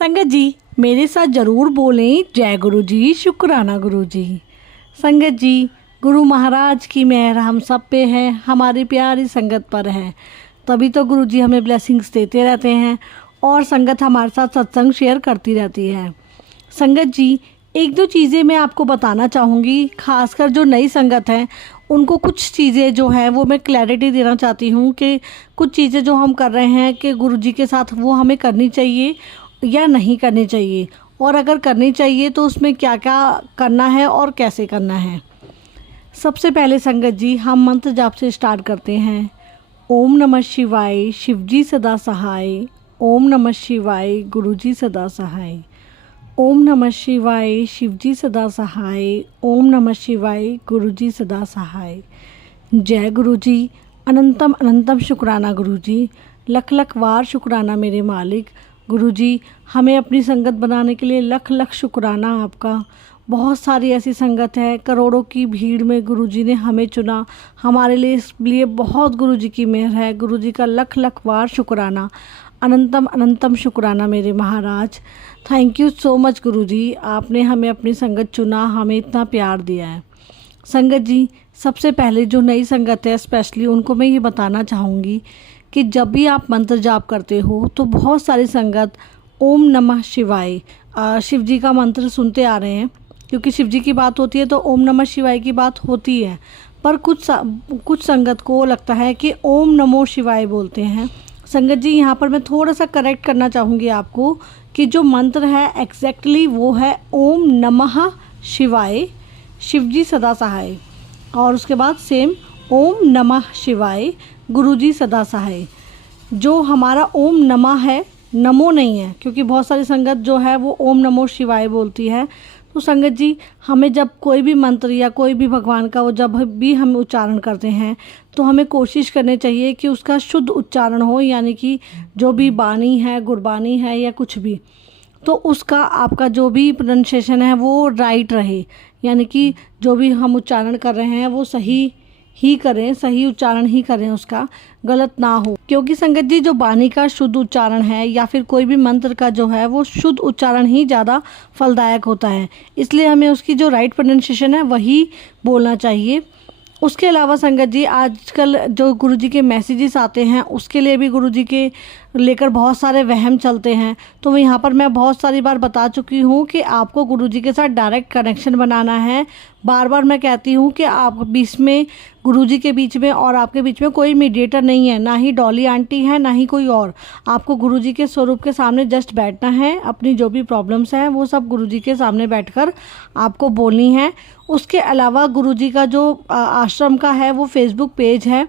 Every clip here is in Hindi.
संगत जी, मेरे साथ ज़रूर बोलें जय गुरु जी, शुक्राना गुरु जी। संगत जी, गुरु महाराज की मेहर हम सब पे है, हमारी प्यारी संगत पर है, तभी तो गुरु जी हमें ब्लेसिंग्स देते रहते हैं और संगत हमारे साथ सत्संग शेयर करती रहती है। संगत जी, एक दो चीज़ें मैं आपको बताना चाहूँगी, खासकर जो नई संगत है उनको कुछ चीज़ें जो हैं वो मैं क्लैरिटी देना चाहती हूँ कि कुछ चीज़ें जो हम कर रहे हैं कि गुरु जी के साथ वो हमें करनी चाहिए या नहीं करनी चाहिए, और अगर करनी चाहिए तो उसमें क्या क्या करना है और कैसे करना है। सबसे पहले संगत जी, हम मंत्र जाप से स्टार्ट करते हैं। ओम नमः शिवाय, शिवजी सदा सहाय। ओम नमः शिवाय, गुरुजी सदा सहाय। ओम नमः शिवाय, शिवजी सदा सहाय। ओम नमः शिवाय, गुरुजी सदा सहाय। जय गुरुजी, अनंतम अनंतम शुक्राना गुरुजी, लख लख वार शुक्राना मेरे मालिक। गुरुजी, हमें अपनी संगत बनाने के लिए लख लख शुक्राना आपका। बहुत सारी ऐसी संगत है, करोड़ों की भीड़ में गुरुजी ने हमें चुना, हमारे लिए बहुत गुरुजी की मेहर है। गुरुजी का लख लख वार शुक्राना, अनंतम अनंतम शुक्राना मेरे महाराज। थैंक यू सो मच गुरुजी, आपने हमें अपनी संगत चुना, हमें इतना प्यार दिया है। संगत जी, सबसे पहले जो नई संगत है स्पेशली उनको मैं ये बताना चाहूँगी कि जब भी आप मंत्र जाप करते हो तो बहुत सारी संगत ओम नमः शिवाय शिव जी का मंत्र सुनते आ रहे हैं, क्योंकि शिव जी की बात होती है तो ओम नमः शिवाय की बात होती है, पर कुछ संगत को लगता है कि ओम नमो शिवाय बोलते हैं। संगत जी, यहाँ पर मैं थोड़ा सा करेक्ट करना चाहूँगी आपको कि जो मंत्र है एग्जैक्टली वो है ओम नमः शिवाय, शिवजी सदा सहाय, और उसके बाद सेम ओम नमः शिवाय, गुरुजी सदा सहाय। जो हमारा ओम नमः है, नमो नहीं है, क्योंकि बहुत सारी संगत जो है वो ओम नमो शिवाय बोलती है। तो संगत जी, हमें जब कोई भी मंत्र या कोई भी भगवान का वो जब भी हम उच्चारण करते हैं तो हमें कोशिश करनी चाहिए कि उसका शुद्ध उच्चारण हो, यानी कि जो भी बानी है, गुरबानी है या कुछ भी, तो उसका आपका जो भी प्रोनाउंसिएशन है वो राइट रहे, यानी कि जो भी हम उच्चारण कर रहे हैं वो सही ही करें, सही उच्चारण ही करें, उसका गलत ना हो। क्योंकि संगत जी, जो बानी का शुद्ध उच्चारण है या फिर कोई भी मंत्र का जो है वो शुद्ध उच्चारण ही ज़्यादा फलदायक होता है, इसलिए हमें उसकी जो राइट प्रोनाउंसिएशन है वही बोलना चाहिए। उसके अलावा संगत जी, आजकल जो गुरुजी के मैसेजेस आते हैं उसके लिए भी गुरुजी के लेकर बहुत सारे वहम चलते हैं। तो यहाँ पर मैं बहुत सारी बार बता चुकी हूँ कि आपको गुरुजी के साथ डायरेक्ट कनेक्शन बनाना है। बार बार मैं कहती हूँ कि आप बीच में, गुरुजी के बीच में और आपके बीच में कोई मीडिएटर नहीं है, ना ही डॉली आंटी है ना ही कोई और। आपको गुरुजी के स्वरूप के सामने जस्ट बैठना है, अपनी जो भी प्रॉब्लम्स हैं वो सब गुरुजी के सामने बैठकर आपको बोलनी है। उसके अलावा गुरुजी का जो आश्रम का है वो फेसबुक पेज है,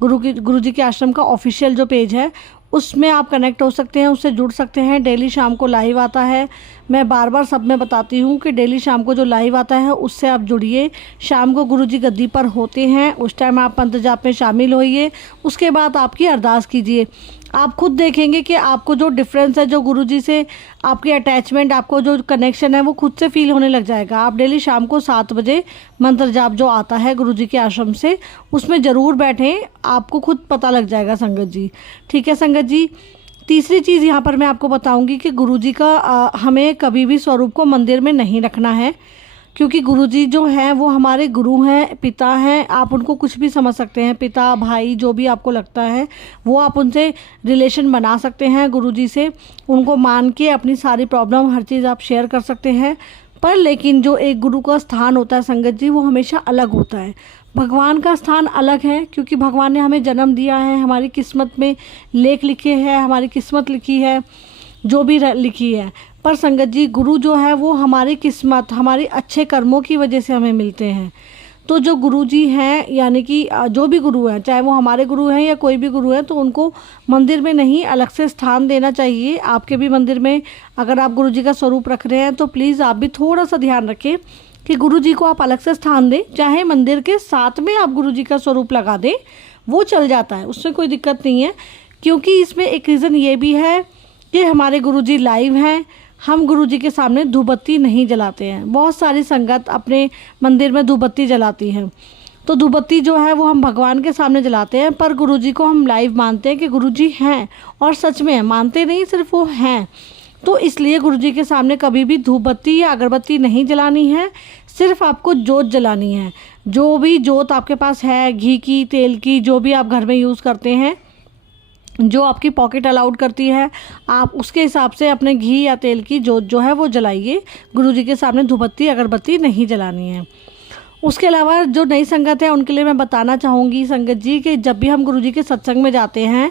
गुरुजी के आश्रम का ऑफिशियल जो पेज है, उसमें आप कनेक्ट हो सकते हैं, उससे जुड़ सकते हैं। डेली शाम को लाइव आता है, मैं बार बार सब में बताती हूँ कि डेली शाम को जो लाइव आता है उससे आप जुड़िए। शाम को गुरुजी गद्दी पर होते हैं, उस टाइम आप मंत्र जाप में शामिल होइए, उसके बाद आपकी अरदास कीजिए। आप खुद देखेंगे कि आपको जो डिफरेंस है, जो गुरुजी से आपकी अटैचमेंट, आपको जो कनेक्शन है वो खुद से फील होने लग जाएगा। आप डेली शाम को 7 बजे मंत्र जाप जो आता है गुरुजी के आश्रम से, उसमें ज़रूर बैठें, आपको खुद पता लग जाएगा संगत जी। ठीक है संगत जी। तीसरी चीज़ यहाँ पर मैं आपको बताऊँगी कि गुरुजी का हमें कभी भी स्वरूप को मंदिर में नहीं रखना है, क्योंकि गुरुजी जो हैं वो हमारे गुरु हैं, पिता हैं। आप उनको कुछ भी समझ सकते हैं, पिता, भाई, जो भी आपको लगता है वो आप उनसे रिलेशन बना सकते हैं गुरुजी से। उनको मान के अपनी सारी प्रॉब्लम, हर चीज़ आप शेयर कर सकते हैं। पर लेकिन जो एक गुरु का स्थान होता है संगत जी, वो हमेशा अलग होता है। भगवान का स्थान अलग है, क्योंकि भगवान ने हमें जन्म दिया है, हमारी किस्मत में लेख लिखे हैं, हमारी किस्मत लिखी है, जो भी लिखी है। पर संगत जी, गुरु जो है वो हमारी किस्मत, हमारी अच्छे कर्मों की वजह से हमें मिलते हैं। तो जो गुरु जी हैं, यानी कि जो भी गुरु हैं, चाहे वो हमारे गुरु हैं या कोई भी गुरु हैं, तो उनको मंदिर में नहीं, अलग से स्थान देना चाहिए। आपके भी मंदिर में अगर आप गुरु जी का स्वरूप रख रहे हैं तो प्लीज़ आप भी थोड़ा सा ध्यान रखें कि गुरु जी को आप अलग से स्थान दें। चाहे मंदिर के साथ में आप गुरु जी का स्वरूप लगा दें, वो चल जाता है, उसमें कोई दिक्कत नहीं है। क्योंकि इसमें एक रीज़न ये भी है कि हमारे गुरु जी लाइव हैं, हम गुरुजी के सामने धूपबत्ती नहीं जलाते हैं। बहुत सारी संगत अपने मंदिर में धूपबत्ती जलाती हैं, तो धूपबत्ती जो है वो हम भगवान के सामने जलाते हैं, पर गुरुजी को हम लाइव मानते हैं कि गुरुजी हैं, और सच में मानते नहीं, सिर्फ वो हैं। तो इसलिए गुरुजी के सामने कभी भी धूप बत्ती या अगरबत्ती नहीं जलानी है, सिर्फ आपको जोत जलानी है। जो भी जोत आपके पास है, घी की, तेल की, जो भी आप घर में यूज़ करते हैं, जो आपकी पॉकेट अलाउड करती है, आप उसके हिसाब से अपने घी या तेल की जोत जो है वो जलाइए। गुरुजी के सामने धूप बत्ती अगरबत्ती नहीं जलानी है। उसके अलावा जो नई संगत है उनके लिए मैं बताना चाहूँगी संगत जी कि जब भी हम गुरुजी के सत्संग में जाते हैं,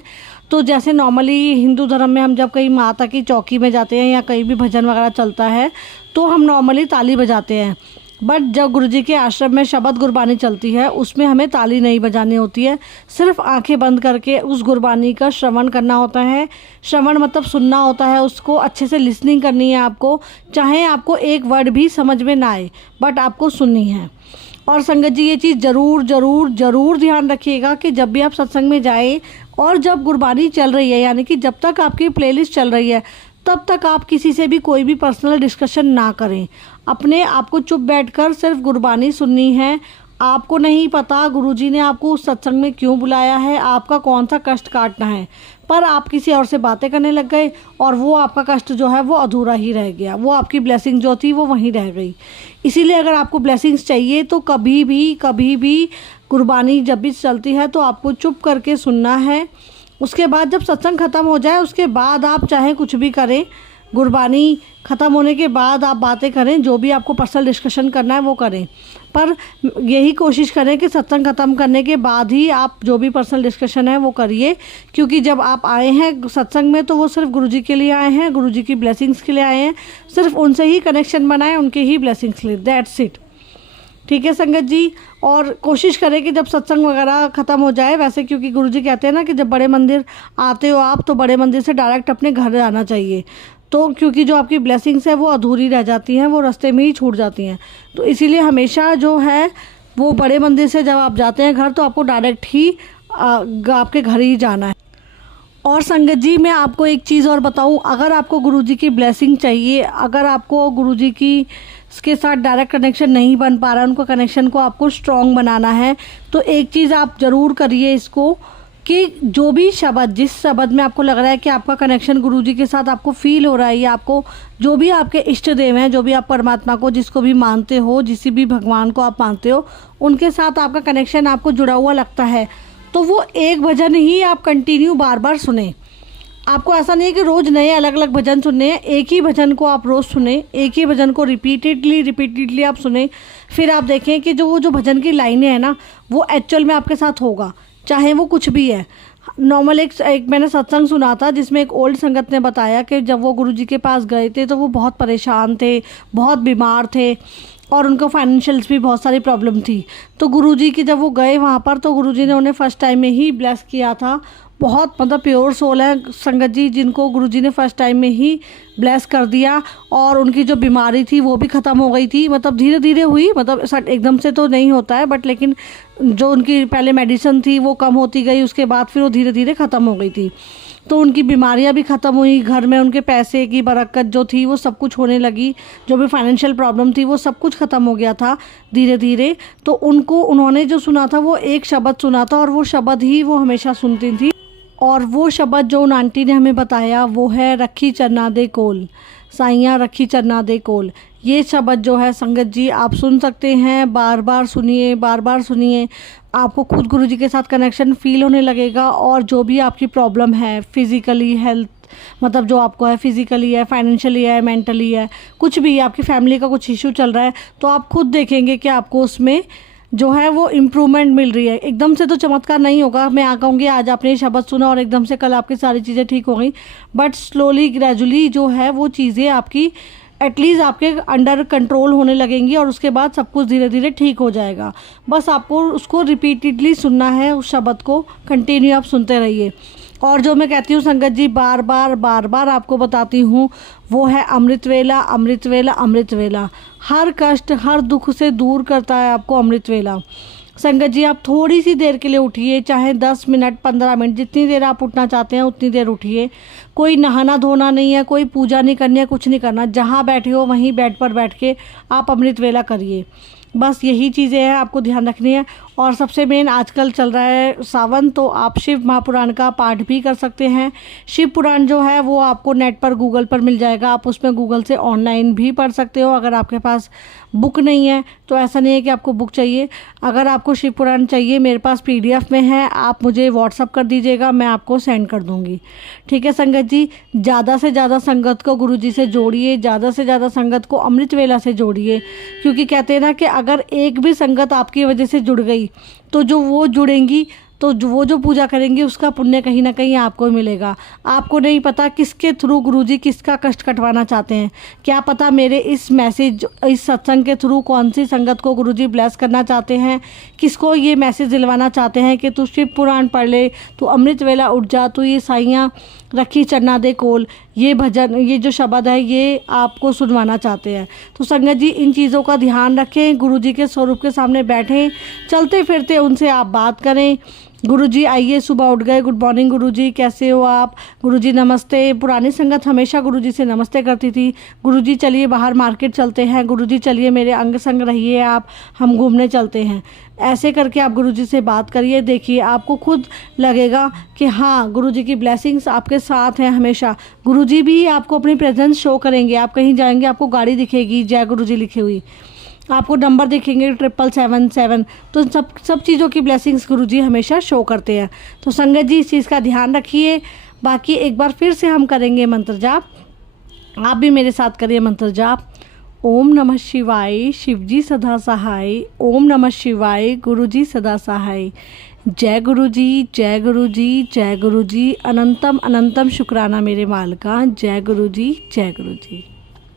तो जैसे नॉर्मली हिंदू धर्म में हम जब कहीं माता की चौकी में जाते हैं या कहीं भी भजन वगैरह चलता है तो हम नॉर्मली ताली बजाते हैं। बट जब गुरुजी के आश्रम में शबद गुरबानी चलती है उसमें हमें ताली नहीं बजानी होती है, सिर्फ आंखें बंद करके उस गुरबानी का श्रवण करना होता है। श्रवण मतलब सुनना होता है, उसको अच्छे से लिसनिंग करनी है आपको, चाहे आपको एक वर्ड भी समझ में ना आए बट आपको सुननी है। और संगत जी ये चीज़ ज़रूर ज़रूर ज़रूर ध्यान रखिएगा कि जब भी आप सत्संग में जाएं और जब गुरबानी चल रही है, यानी कि जब तक आपकी प्लेलिस्ट चल रही है, तब तक आप किसी से भी कोई भी पर्सनल डिस्कशन ना करें। अपने आप को चुप बैठकर सिर्फ गुरबानी सुननी है। आपको नहीं पता गुरुजी ने आपको उस सत्संग में क्यों बुलाया है, आपका कौन सा कष्ट काटना है, पर आप किसी और से बातें करने लग गए और वो आपका कष्ट जो है वो अधूरा ही रह गया, वो आपकी ब्लेसिंग जो थी वो वहीं रह गई। इसीलिए अगर आपको ब्लेसिंग्स चाहिए तो कभी भी गुरबानी जब भी चलती है तो आपको चुप करके सुनना है। उसके बाद जब सत्संग ख़त्म हो जाए उसके बाद आप चाहे कुछ भी करें, गुरबानी ख़त्म होने के बाद आप बातें करें, जो भी आपको पर्सनल डिस्कशन करना है वो करें, पर यही कोशिश करें कि सत्संग ख़त्म करने के बाद ही आप जो भी पर्सनल डिस्कशन है वो करिए। क्योंकि जब आप आए हैं सत्संग में तो वो सिर्फ गुरुजी के लिए आए हैं, गुरुजी की ब्लेसिंग्स के लिए आए हैं, सिर्फ उनसे ही कनेक्शन बनाएं, उनके ही ब्लेसिंग्स लिए, दैट्स इट। ठीक है संगत जी। और कोशिश करें कि जब सत्संग वगैरह ख़त्म हो जाए, वैसे क्योंकि गुरुजी कहते हैं ना कि जब बड़े मंदिर आते हो आप तो बड़े मंदिर से डायरेक्ट अपने घर आना चाहिए, तो क्योंकि जो आपकी ब्लेसिंग्स है वो अधूरी रह जाती हैं, वो रास्ते में ही छूट जाती हैं। तो इसीलिए हमेशा जो है वो बड़े मंदिर से जब आप जाते हैं घर तो आपको डायरेक्ट ही आपके घर ही जाना है। और संगत जी मैं आपको एक चीज़ और बताऊं, अगर आपको गुरुजी की ब्लेसिंग चाहिए, अगर आपको गुरुजी की के साथ डायरेक्ट कनेक्शन नहीं बन पा रहा है, उनको कनेक्शन को आपको स्ट्रॉन्ग बनाना है, तो एक चीज़ आप ज़रूर करिए इसको कि जो भी शब्द, जिस शब्द में आपको लग रहा है कि आपका कनेक्शन गुरुजी के साथ आपको फील हो रहा है, या आपको जो भी आपके इष्ट देव हैं, जो भी आप परमात्मा को जिसको भी मानते हो, जिस भी भगवान को आप मानते हो, उनके साथ आपका कनेक्शन आपको जुड़ा हुआ लगता है, तो वो एक भजन ही आप कंटिन्यू बार बार सुने। आपको ऐसा नहीं है कि रोज़ नए अलग अलग भजन सुनने हैं, एक ही भजन को आप रोज़ सुने, एक ही भजन को रिपीटेडली आप सुने। फिर आप देखें कि जो भजन की लाइनें हैं ना वो एक्चुअल में आपके साथ होगा, चाहे वो कुछ भी है। नॉर्मल एक मैंने सत्संग सुना था जिसमें एक ओल्ड संगत ने बताया कि जब वो गुरुजी के पास गए थे तो वो बहुत परेशान थे, बहुत बीमार थे और उनको फाइनेंशियल्स भी बहुत सारी प्रॉब्लम थी। तो गुरुजी की जब वो गए वहाँ पर तो गुरुजी ने उन्हें फर्स्ट टाइम में ही ब्लेस किया था। बहुत मतलब प्योर सोल है संगत जी, जिनको गुरुजी ने फर्स्ट टाइम में ही ब्लेस कर दिया और उनकी जो बीमारी थी वो भी ख़त्म हो गई थी। मतलब धीरे धीरे हुई, मतलब एकदम से तो नहीं होता है, बट लेकिन जो उनकी पहले मेडिसिन थी वो कम होती गई, उसके बाद फिर वो धीरे धीरे ख़त्म हो गई थी। तो उनकी बीमारियां भी ख़त्म हुई, घर में उनके पैसे की बरकत जो थी वो सब कुछ होने लगी, जो भी फाइनेंशियल प्रॉब्लम थी वो सब कुछ ख़त्म हो गया था धीरे धीरे। तो उन्होंने जो सुना था वो एक शब्द सुना था और वो शब्द ही वो हमेशा सुनती थी, और वो शब्द जो उन आंटी ने हमें बताया वो है रखी चरना दे कोल, साइयाँ रखी चरना दे कोल। ये शब्द जो है संगत जी आप सुन सकते हैं, बार बार सुनिए, आपको खुद गुरुजी के साथ कनेक्शन फील होने लगेगा। और जो भी आपकी प्रॉब्लम है फिज़िकली हेल्थ, मतलब जो आपको है फिज़िकली है, फाइनेंशियली है, मेंटली है, कुछ भी आपकी फैमिली का कुछ इशू चल रहा है, तो आप खुद देखेंगे कि आपको उसमें जो है वो इम्प्रूवमेंट मिल रही है। एकदम से तो चमत्कार नहीं होगा, मैं कहूँगी आज आपने ये शब्द सुना और एकदम से कल आपकी सारी चीज़ें ठीक हो गई, बट स्लोली ग्रेजुअली जो है वो चीज़ें आपकी एटलीस्ट आपके अंडर कंट्रोल होने लगेंगी और उसके बाद सब कुछ धीरे धीरे ठीक हो जाएगा। बस आपको उसको रिपीटेडली सुनना है, उस शब्द को कंटिन्यू आप सुनते रहिए। और जो मैं कहती हूँ संगत जी बार बार आपको बताती हूँ वो है अमृत वेला, अमृत वेला, अमृत वेला। हर कष्ट हर दुख से दूर करता है आपको अमृत वेला। संगत जी आप थोड़ी सी देर के लिए उठिए, चाहे 10 मिनट 15 मिनट, जितनी देर आप उठना चाहते हैं उतनी देर उठिए। कोई नहाना धोना नहीं है, कोई पूजा नहीं करनी है, कुछ नहीं करना, जहाँ बैठे हो वहीं बेड पर बैठ के आप अमृत वेला करिए। बस यही चीज़ें हैं आपको ध्यान रखनी है। और सबसे मेन आजकल चल रहा है सावन, तो आप शिव महापुराण का पाठ भी कर सकते हैं। शिव पुराण जो है वो आपको नेट पर गूगल पर मिल जाएगा, आप उसमें गूगल से ऑनलाइन भी पढ़ सकते हो। अगर आपके पास बुक नहीं है तो ऐसा नहीं है कि आपको बुक चाहिए, अगर आपको शिव पुराण चाहिए मेरे पास PDF में है, आप मुझे व्हाट्सअप कर दीजिएगा, मैं आपको सेंड कर दूँगी। ठीक है संगत जी, ज़्यादा से ज़्यादा संगत को गुरुजी से जोड़िए, ज़्यादा से ज़्यादा संगत को अमृत वेला से जोड़िए, क्योंकि कहते हैं ना कि अगर एक भी संगत आपकी वजह से जुड़ गई तो जो वो जुड़ेंगी तो वो जो पूजा करेंगी उसका पुण्य कहीं ना कहीं आपको मिलेगा। आपको नहीं पता किसके थ्रू गुरुजी किसका कष्ट कटवाना चाहते हैं, क्या पता मेरे इस मैसेज, इस सत्संग के थ्रू कौन सी संगत को गुरुजी ब्लेस करना चाहते हैं, किसको ये मैसेज दिलवाना चाहते हैं कि तू शिव पुराण पढ़ ले, तू अमृत वेला उठ जा, तू ये साइयाँ रखी चन्ना दे कोल, ये भजन, ये जो शब्द है ये आपको सुनवाना चाहते हैं। तो संगत जी इन चीज़ों का ध्यान रखें, गुरुजी के स्वरूप के सामने बैठें, चलते फिरते उनसे आप बात करें। गुरुजी आइए, सुबह उठ गए, गुड मॉर्निंग गुरुजी, कैसे हो आप? गुरुजी नमस्ते। पुरानी संगत हमेशा गुरुजी से नमस्ते करती थी। गुरुजी चलिए बाहर मार्केट चलते हैं, गुरुजी चलिए मेरे अंग संग रहिए आप, हम घूमने चलते हैं। ऐसे करके आप गुरुजी से बात करिए, देखिए आपको खुद लगेगा कि हाँ गुरुजी की ब्लेसिंग्स आपके साथ हैं हमेशा। गुरुजी भी आपको अपनी प्रेजेंस शो करेंगे, आप कहीं जाएंगे आपको गाड़ी दिखेगी जय गुरुजी लिखी हुई, आपको नंबर दिखेंगे 777, तो सब चीज़ों की ब्लेसिंग्स गुरुजी हमेशा शो करते हैं। तो संगत जी इस चीज़ का ध्यान रखिए। बाकी एक बार फिर से हम करेंगे मंत्र जाप, आप भी मेरे साथ करिए मंत्र जाप। ओम नमः शिवाय, शिवजी सदा सहाय। ओम नमः शिवाय, गुरुजी सदा सहाय। जय गुरुजी, जय गुरुजी, जय गुरुजी, अनंतम अनंतम शुक्राना मेरे मालिका। जय गुरुजी, जय गुरुजी।